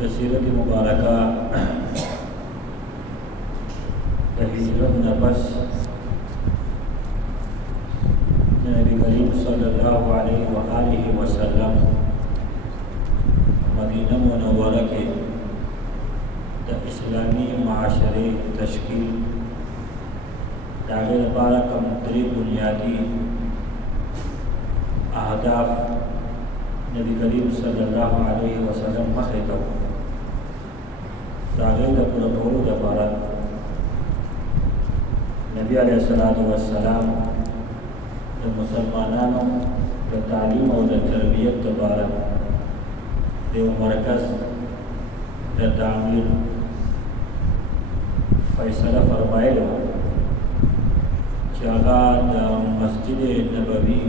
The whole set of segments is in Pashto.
सीरत मुबारका हिजरत नबस नबी करीम सल्लल्लाहु अलैहि वसल्लम मदीना मुनव्वरा के इस्लामी माशरे तश्कील दागे लपारा कम तरी बुनियादी अहदाफ नबी करीम सल्लल्लाहु अलैहि वसल्लम मखितो दागे लपुरटोल दपारा नबी अलैहिस्सलातु वस्सलाम द मुसलमानों द तालीम और द तरबियत दपारा दे मरकज़ द तामीर फैसला फरमाए लो चागा द मस्जिद नबवी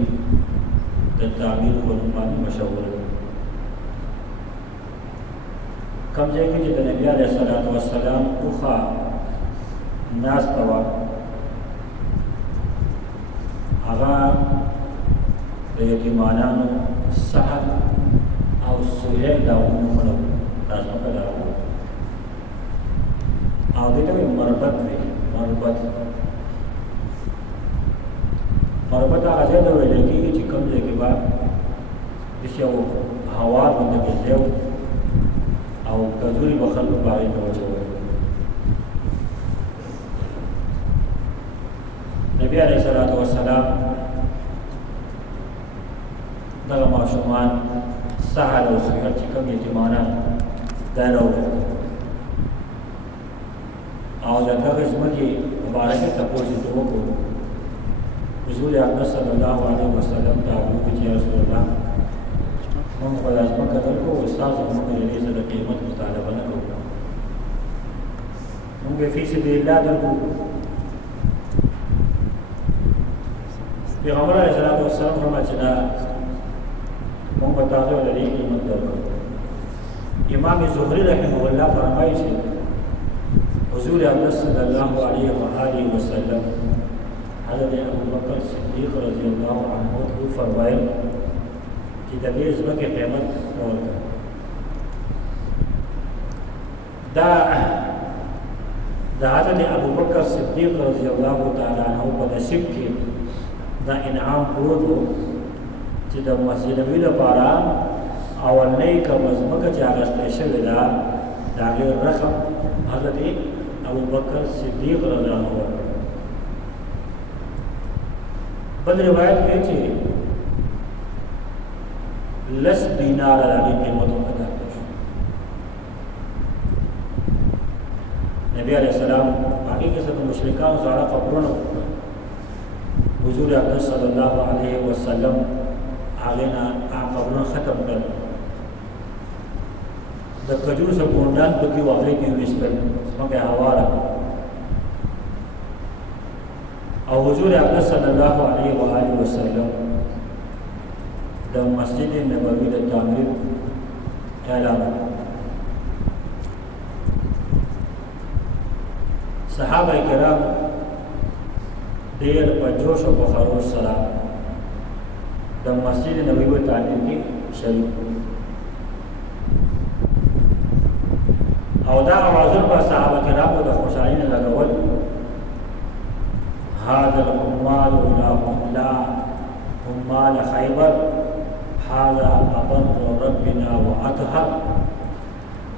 द तामीर को नुमानी मशहूर कम जे कि द नबी अलैहिस्सलातु वस्सलाम उखा नास तवा आगा द यतीमानानो सहल और सुहेल दाऊन मनो दासों का दाऊ आगे तो मरबत आगे तो लेकिन ये चिकन लेके बाद इसे वो हवा बंद के जेव और कजूरी बखल बारे में बचे हुए नबी अलैहिस्सलातु वस्सलाम दगा माशुमान सहल और सुहेल चिकन यतीमाना दायरा हुए और जब इसमें की मुबारक तपोज लोगों को हुजूर अकबर सल्लल्लाहु अलैहि वसल्लम ताबू की रसूलुल्लाह हम पलाज़मा कदर को उस्ताद हम को ले से कीमत मुतालबा न करो हम बेफी से बिल्लाह दर को पैगंबर अलैहि वसल्लम फरमाया हम बता दो ले कीमत दर को इमाम ज़ुहरी रहमहुल्लाह फरमाई से हुजूर अकबर सल्लल्लाहु अलैहि वसल्लम हज़रत अबू बकर सिद्दीक़ रज़ियल्लाहु अन्हु को फरमाए कि दबे इसमें की क़ीमत और दा हज़रत अबू बकर सिद्दीक़ रज़ियल्लाहु ताला अन्हु पर नसीब के दा इनाम पूरा हो कि द मस्जिद नबवी लपारा अवल नई का मजमक जागस्ते शविला दागे रकम हज़रत अबू बकर सिद्दीक़ रज़ियल्लाहु अन्हु बद रिवायत के थे लस दीनार अली कीमतों का दाखिल नबी अलैहिस्सलाम आगे के साथ मुशरिकान ज़ारा कब्रों हुजूर अकबर सल्लल्लाहु अलैहि वसल्लम आगे ना आ कब्रों ख़त्म कर द खजूर से बोंडान बकी वाक़ई की विस्तर इसमें क्या हवाला और हुजूर अकबर सल्लल्लाहु अलैहि वसल्लम द मस्जिद नबवी द तामीर ऐलान सहाबा किराम देर पर जोश और बखरोश सलाम द मस्जिद नबवी व तामीर की शरीक और दा आवाज़ों पर सहाबा किराम को द खुशाली ने लगवल हाज़ा उम्माल ला उम्माल खैबर हाज़ा अबर रब्बिना व अतहर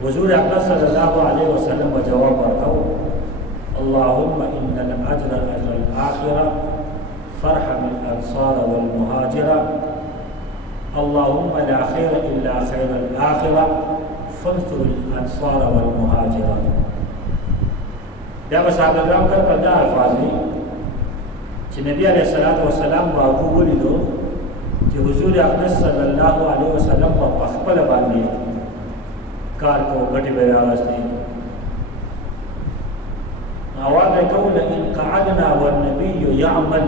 हुजूर अकबर सल्लल्लाहु अलैहि वसल्लम का जवाब बरकाओ अल्लाहुम्मा इन्नल अज्र अज्रल आखिरा फरहमिल अंसार वल मुहाजिरा अल्लाहुम्मा ला खैर इल्ला खैरल आखिरा फंसुरिल अंसार वल मुहाजिरा जब साहब कर कदा अल्फाज कि नबी अलैहिस्सलातु वस्सलाम बाबू बोली दो कि हुजूर अकबर सल्लल्लाहु अलैहि वसल्लम को पखपल बांधे कार को गटी बेरास्ते आवाज़ कौल इन क़अदना वन नबी यअमल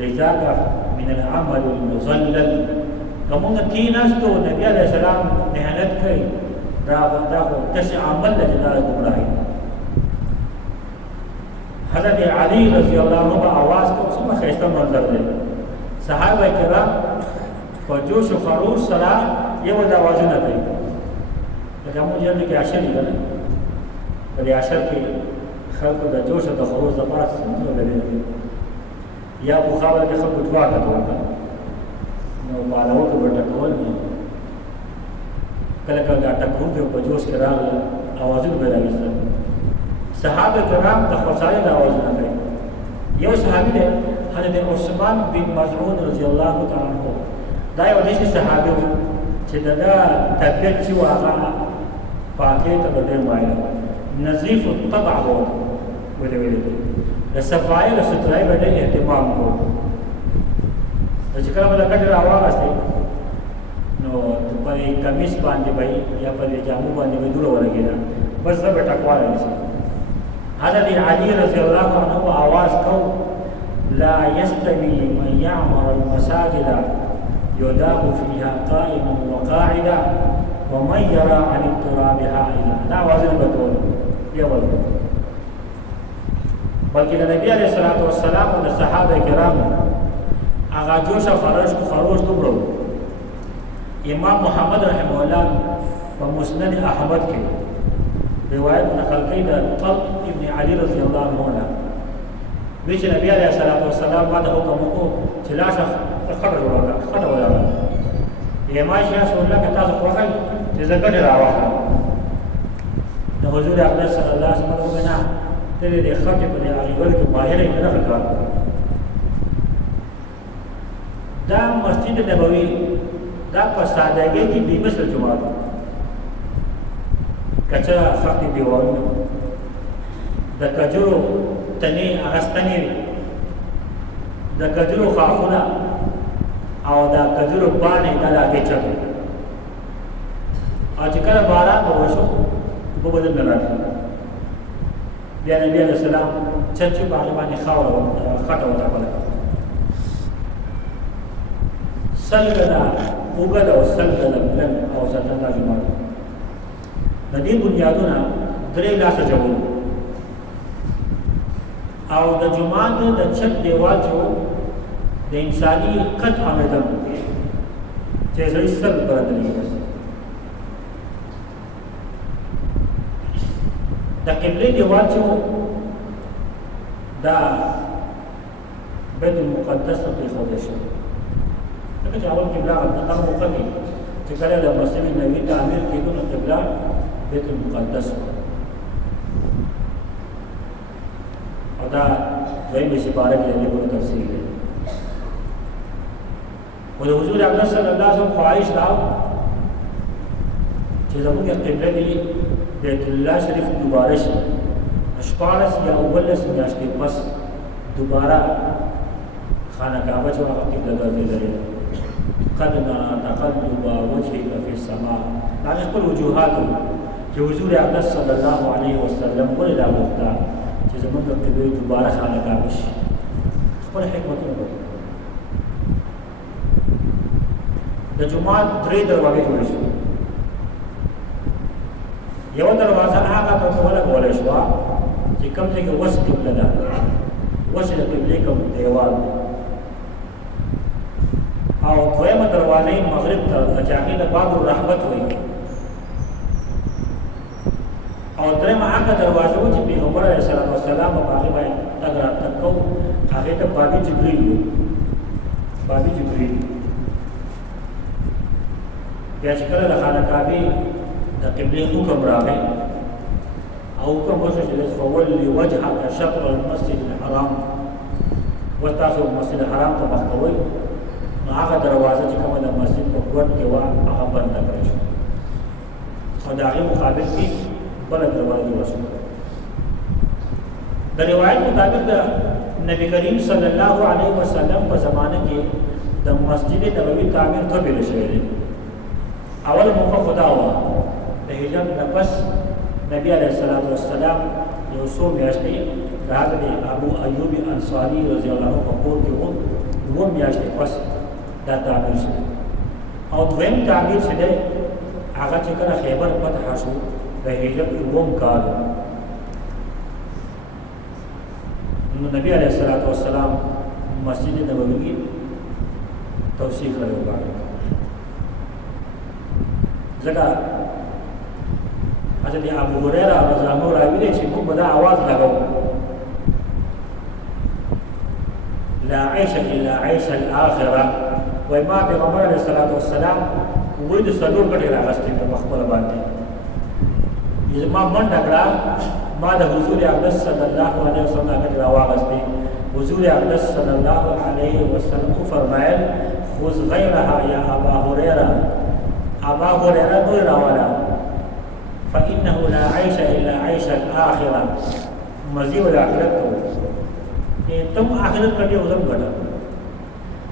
लिज़ाका मिन अल-अमल al-मुज़ल्लल कमुंग तीनस तो नबी अलैहिस्सलाम मेहनत कई राबता को कैसे अमल लजदा गुमराही हज़रत अली रज़ियल्लाहु अन्हु का आवाज़ को उसमें खैस्ता मंजर दे सहाबा किराम पर जोश व खरोश सरा ये वो आवाज़ न गई لکه موږ یې کې عشر دی کنه په دې عشر کې خلکو د جوش او د خروج لپاره څه لري یا په خبره کې خلکو دعا کوي نو مالو کې ورته کول نو کله کله دا ټکو په جوش کې راغله اوازونه به راوستل صحابه کرام د خوشاله اوازونه کوي یو صحابي دی حضرت عثمان بن مظعون رضی الله تعالی عنہ دا یو داسې صحابي و چې دا طبیعت چې هغه پاکه ته ډېر مایل نظیف الطبع و ویلې د صفای او سترای باندې اهتمام کو چې کله موږ کټ راوغاستې نو په کمیس باندې وای یا په جامو باندې به دور ورګیدا بس زه به ټکواله نشم حضرت علی رضی الله عنه आवाज کو لا يستوي من يعمر المساجد يداب فيها قائما وقاعدا ومن يرى عن التراب حائلا دا आवाज نه بتول یو بلکې د نبی علیه الصلاۃ والسلام او د صحابه کرام هغه جوش او خروش دومره امام محمد رحمه الله په مسند احمد کې روایت نقل کوي د طلق ابن علي رضی الله عنه وی چې نبی علیه الصلاۃ والسلام باندې حکم وکړو چې لاشه خټه ولاړه یې ما شي رسول الله که تاسو خوښئ چې زه ګټه راوړم د حضور اقدس صلی الله علیه وسلم وینا ته دې خټه په دې اړیول کې ماهر یې نه کړ دا مسجد نبوي دا په سادهګۍ کې بې مثل جومات کچا خطي دیوالونه د کجورو تنې اغستنې د کجورو خاخونه او د کجورو باندې د لاګې چتو او چې کله باران وشو په بدل نه راځي بیا نبی علیه السلام چې باندې خاور خټه وتا کړه سلګدا وګدا او سلګدا بلن او ستنه جمعه د دې بنیادونه درې لاسه جوړو او د جمعه د چت دیوال چې د انساني قد آمدن چې زړی سر برابرې بس د قبله دیوال چې دا بیت المقدس په خوده شو دغه اول قبله هغه موقع کې چې کله د مسجد نبوي تعمیر کېدو نو قبله بیت المقدس او دا دویمه سپاره کې د دې تفصیل دی و د حضور اقدس صلی الله علیه وسلم خواهش دا چې زموږ قبله دی بیت الله شریف دوباره شي شپاړس یا اولس میاشتې پس دوباره خانه کعبه چې هغه قبله ګرځېدلې ده قد نرى تقلب وجهك في السماء دا خپل وجوهات چې حضور اقدس صلی الله علیه وسلم ولې دا وغوښته چې زموږ قبله دوباره خانه کعبه شي خپل حکمتونه وکړي د جمعات درې دروازې جوړې شوې یو دروازه هغه ته ولګول شو چې کوم ځای کې وس قبله ده وس د قبلې کوم دیوال او دویمه دروازه مغرب ته چې هغې د باب الرحمت وایي او درېیمه هغه دروازه و چې پیغمبر علیه الصلاة والسلام په هغې باندې تګ راتګ کوو هغې ته بابي جبریل وایي بابي جبریل بیا چې کله د خانه کعبې د قبلې حکم راغی او حکم وشو چې فولي وجهک شطر المسجد الحرام وتاسو مسجد الحرام ته مخ کوئ نو هغه دروازه چې کومه د مسجد په ګوټ کې وه هغه بنده کړی شو خو د هغې مقابل کې بله دروازه جوړه شوه د روایت مطابق د نبي کریم صلی الله علیه وسلم په زمانه کې د مسجد نبوي تعمیر دوه پیل شوی دی اول موقع خدا ہوا د هجرت نه پس نبی علیه الصلاۃ والسلام یو څو میاشتې د حضرت ابو ایوب انصاري رضی الله عنه په کور کې وو دوه میاشتې پس دا تعمیر شو او دویم تعمیر چې دی هغه چې کله خیبر فتح شو د هجرت اووم کال نو نبی علیه الصلاۃ والسلام مسجد نبوي توسيع کړی و ځکه حضرت ابو هريره رضی الله عنه راوی دی چې موږ به دا आवाज لګو لا عيش الا عيش الاخره. وای ما پیغمبر علیه الصلاۃ والسلام وې د سلور غټي راغستې په خپل باندې ما منډه کړه ما د حضور اقدس صلی الله علیه وسلم غټي راواغستې. حضور اقدس صلی الله علیه وسلم فرمایل خذ غیرها یا ابا هريره ابا هريره نور راواله فانه لا عيش الا عيش الاخره. مزي ولا اخرت تم اخرت کټي وزم غټه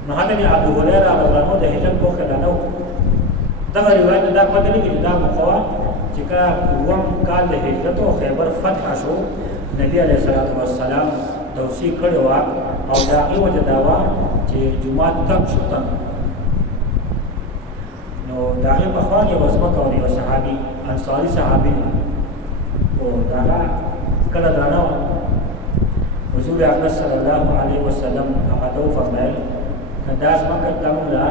نو حضرت ابو هريره رضی الله عنه د هجرت په خلا نو دا روایت دا پته لګی دا مخوا چې کله قوم کال د هجرت او خیبر فتح شو نبی علیہ الصلوۃ والسلام توصیه کړو او دا ایوجه داوا چې جمعه تک شته نو دا په خوا کې وسمه کوي او صحابي انصاری صحابي او دا کله درنو حضور اکرم صلی الله علیه وسلم هغه تو فرمایل کداس مکه تملا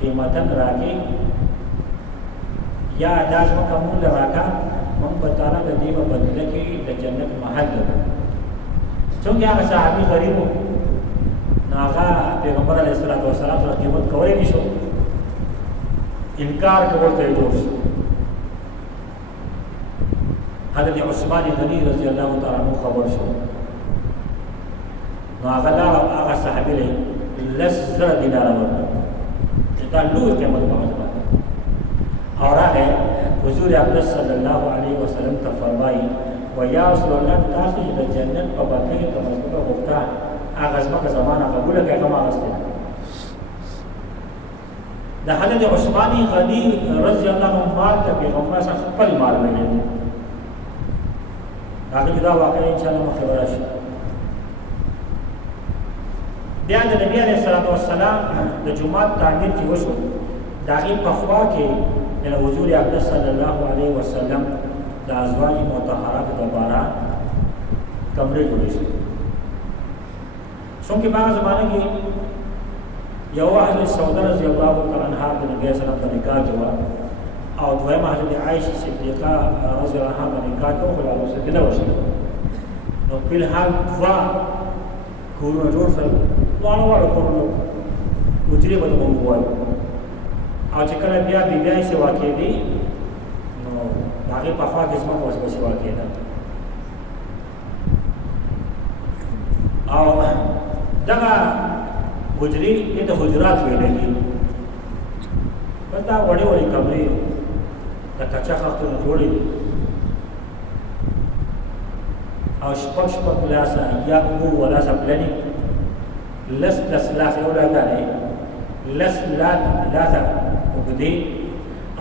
قیمتن راکی یا داس مکه مول راکا مونږ په تعالی د دې په بدله کې د جنت محل څنګه هغه صحابي غریبو ناغه پیغمبر علیه الصلاۃ والسلام سره قیمت کولای نشو انکار کول ته جوړ حضرت عثمان غنی رضی الله تعالی عنہ خبر شو نو هغه صحابي له لس زره دینار ورکړه چې دا لوی قیمت باندې اور هغه حضور اقدس صلی الله علیه وسلم ته فرمایي و یا رسول الله تاسو چې د جنت په باطن کې کومه غوښته هغه ځمکه زمانہ قبول کړه کومه غوښته د حضرت عثمان غنی رضی الله عنه مال ته پیغمبر صلی خپل مال ویل هغه دا واقعي ان شاء الله مخبر شي. بیا د نبی علیہ الصلوۃ والسلام د جمعه تعمیر چې وشو داغه په خوا کې د حضور اقدس صلی الله علیه وسلم د ازواج مطهرات لپاره کمرې جوړې شوې. څنګه په هغه زمانه کې یو حضرت سوده رضی الله تعالی عنها د نبی صلی الله علیه وسلم نکاح جوړ او دویمه حضرت عائشه صدیقه رضی الله عنها نکاح جوړ او سکینه وشو. نو په حال وا کورونه جوړ سره وانه کورونه وجري به مونږ وایو او چې کله بیا بیا یې سوا کېدی نو هغه په خوا کې څه په سوا کېده او دغه حجري د حجرات ویل دي پتا وړي وړي کمرې د کچا خاطر جوړې او شپږ لاسه یا وو ولا سپلني لس لاس اولادانه لس لاس وګدي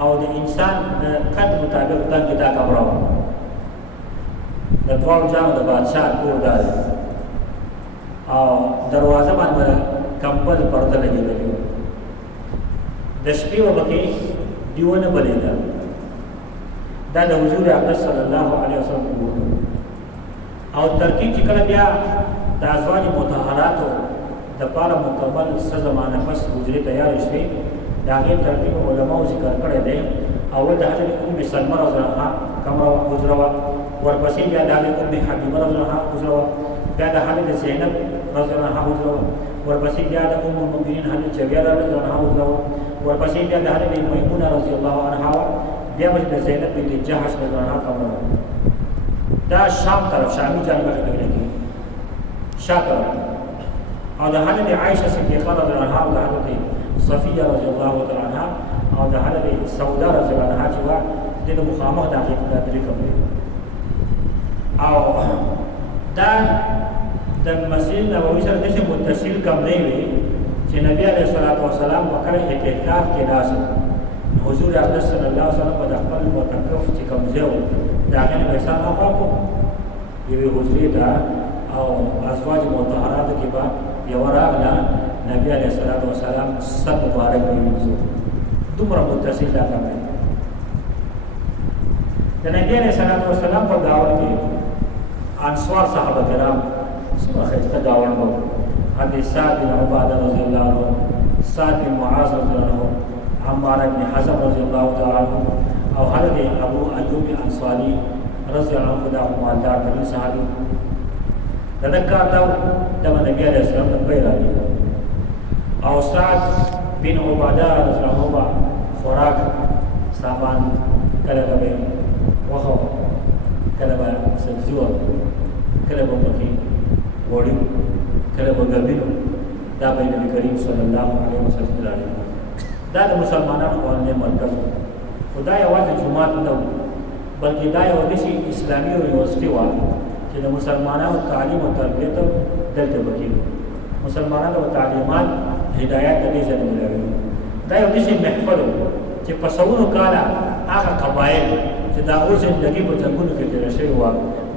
او د انسان د قد مطابق دغه دا کمره د دوه ځانو د بادشاہ کور دار او دروازه باندې کمبل پرده لګېدلې د شپې وبکې دیونه بلېده دا د حضور اقدس صلی الله علیه وسلم او ترتیب چې کله بیا د ازواج مطهراتو د پاره مکمل څه زمانه پس حجرې تیار شوې دا غي ترتیب علماء ذکر کړی دی. اول د حضرت ام سلمہ رضی الله عنها کمره حجره ورپسې بیا د حضرت ام حبیبه رضی الله عنها حجره بیا د حضرت زینب رضی الله عنها حجره ورپسې بیا د ام المؤمنین حضرت جویریه رضی الله عنها حجره ورپسې بیا د حضرت میمونه رضی الله عنها بیا د زینب بنت جحش رضی الله عنها کمره دا شام طرف شامی جانب ته لګي شام طرف او د حضرت عائشه صدیقه رضی الله عنها او د حضرت صفیه رضی الله تعالی عنها او د حضرت سودا رضی الله عنها چې وا د مخامخ د حقیقت د کمرې او دا د مسجد نبوي سره د متصل کمرې وي چې نبی علیه الصلاۃ والسلام وکړه اعتکاف کې ناس حضور اقدس صلی الله علیه وسلم په خپل معتکف چې کومځه دا غنه به سره هغه یوه حضور ته او ازواج مطهرات کې با یو راغله نبی علیہ الصلوۃ والسلام سب مبارک وي دومره متصل دا کړی د نبی علیہ الصلوۃ والسلام په داوت کې انصار صحابه کرام څنګه خسته داوت وو حدیث سعد بن عباده رضی الله عنه سعد بن معاذ رضی الله عنه عمار بن حزم رضی الله تعالی عنہ او حضرت ابو ایوب انصاری رضی الله عنه دا مالدار ترین صحابي تذكر دو النبي عليه السلام البيراني او سعد بن عباده رضی الله عنه خوراک سامان کله به وخو کله به سبزیو کله به مخي وړي کله به ګبینو دا به نبی کریم صلی الله علیه وسلم دا د مسلمانانو باندې مرکز خدای یوازې جمعات نه بلکې دا یو داسې اسلامي یونیورسيټي و چې د مسلمانانو تعلیم او تربیت دلته وکړي مسلمانانو تعلیمات هدایت د دې ځای ملوي دا یو داسې محفل چې په سونو کاله هغه قبایل چې دا اوس زندگی په څنګهونو کې تیر شوی و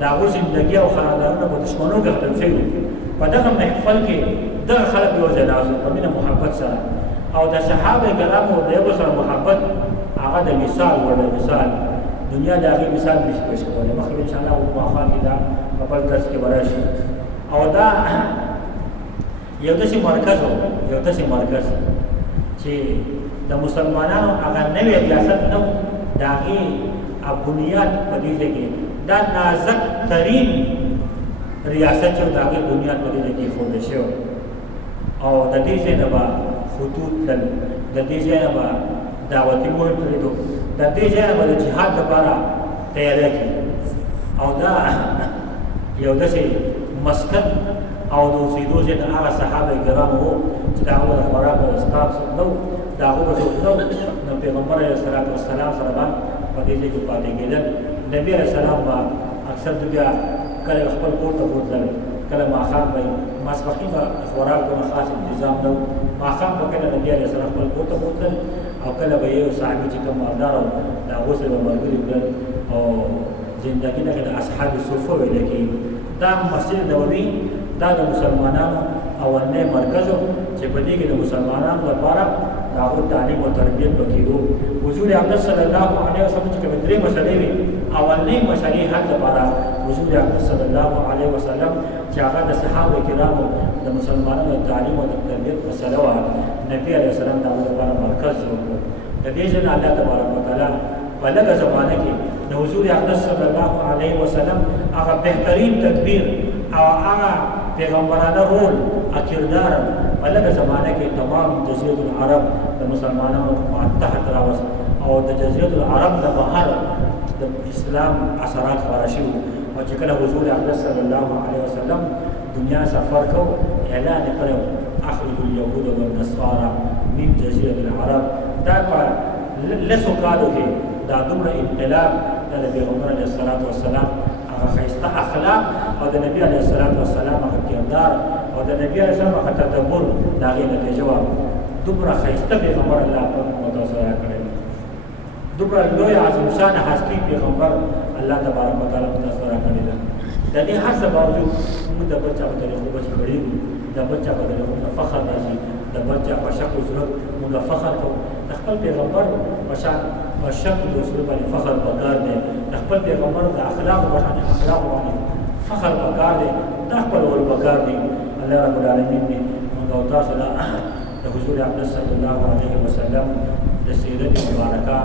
دا اوس زندگی او خاندانونه په دشمنو کې ختم شوی په دغه محفل کې دغه خلک یو ځای راځي په مینه محبت سره او د صحابه کرامو د یو سره محبت هغه د مثال ورته مثال دنیا د هغه مثال پیش کوي مخکې ان شاء الله او مخاطب دا خپل درس کې ورشي او دا یو داسې مرکز چې د مسلمانانو هغه نوې ریاست نو داغي بنیاد په دې کې دا نازک ترین ریاست چې داغي بنیاد په دې کې خوده شو او د دې ځای به خطوط تل د دې ځای به دعوتي مهم کړو د دې ځای به د جهاد لپاره تیاری کوي او دا یو داسې مسکن او د اوسېدو ځای د هغه صحابه کرامو چې د هغو د خوراک او اسقاط نو د هغو به څوک نو پیغمبر علیه السلام سره به په دې ځای کې پاتې کېدل نبي علیه السلام به اکثر بیا کله خپل کور ته بوتلل کله ماښام به ماسپښین به خوراک د خاص انتظام نه ماښام به کله نبي علیه السلام خپل کور ته بوتلل او کله به یو صحابي چې کوم مالدار و د هغو سره به ملګري کړل او زندګي دغه د اصحاب صفه ویل کېږي دا مسجد نبوي دا د مسلمانانو اولنی مرکز چې په دې کې د مسلمانانو لپاره د هغو تعلیم او تربیت به کېدو حضور اقدس صلی الله علیه وسلم چې کومې درې مسلې وي اولنۍ مسلې حل لپاره حضور اقدس صلی الله علیه وسلم چې هغه د صحابه کرامو د مسلمانانو د تعلیم او تربیت مسله وه نبي علیه السلام د هغو لپاره مرکز جوړ کړ د دې ځای نه الله تبارک وتعالی په لږه زمانه کې د حضور اقدس صلی الله علیه وسلم هغه بهترین تدبیر او هغه پیغمبرانه رول کردار په لږه زمانه کې تمام جزیرة العرب د مسلمانانو تحت راوست او د جزیرة العرب د بهر د اسلام اثرات خپاره شوي او چې کله حضور اقدس صلی الله علیه وسلم دنیا سفر کو اعلان یې کړی اخرج اليهود والنصارى من جزیرة العرب دا په لسو کالو کې دا دومره انقلاب د پیغمبر علیه السلام هغه ښایسته اخلاق او د نبي علیه السلام هغه کردار او د نبي علیه السلام هغه تدبر د هغې نتیجه وه دومره ښایسته پیغمبر الله متوسره کړی دومره لوی عظیم شان هستي پیغمبر الله تبارک وتعالی متوسره کړی ده د دې هر څه باوجود موږ د بل چا په طریقو پسې کړي یو د بل چا په طریقو نه فخر راځي د بل چا په شکل صورت موږ فخر کوو د خپل پیغمبر په شان په شکل او صورت باندې فخر پکار دی د خپل پیغمبر د اخلاقو باندې فخر پکار دی د خپل ول پکار دی الله رب العالمین دې موږ او تاسو له د حضور اقدس صلی الله علیه وسلم د سیرت مبارکه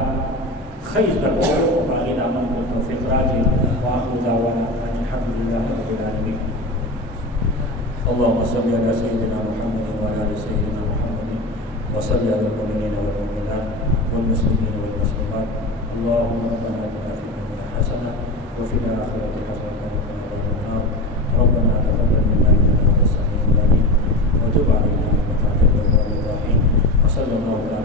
خیز د کولو باغې د عمل کولو توفیق راکړي واخر دعوانا ان الحمد لله رب العالمین اللهم صل على سيدنا محمد وعلى ال سيدنا محمد وصل على المؤمنين والمؤمنات والمسلمين والمسلمات اللهم ربنا اتنا في الدنيا حسنه وفي الاخره حسنه وقنا عذاب النار ربنا تقبل منا انك انت السميع العليم وتب علينا انك انت التواب الرحيم وصلى الله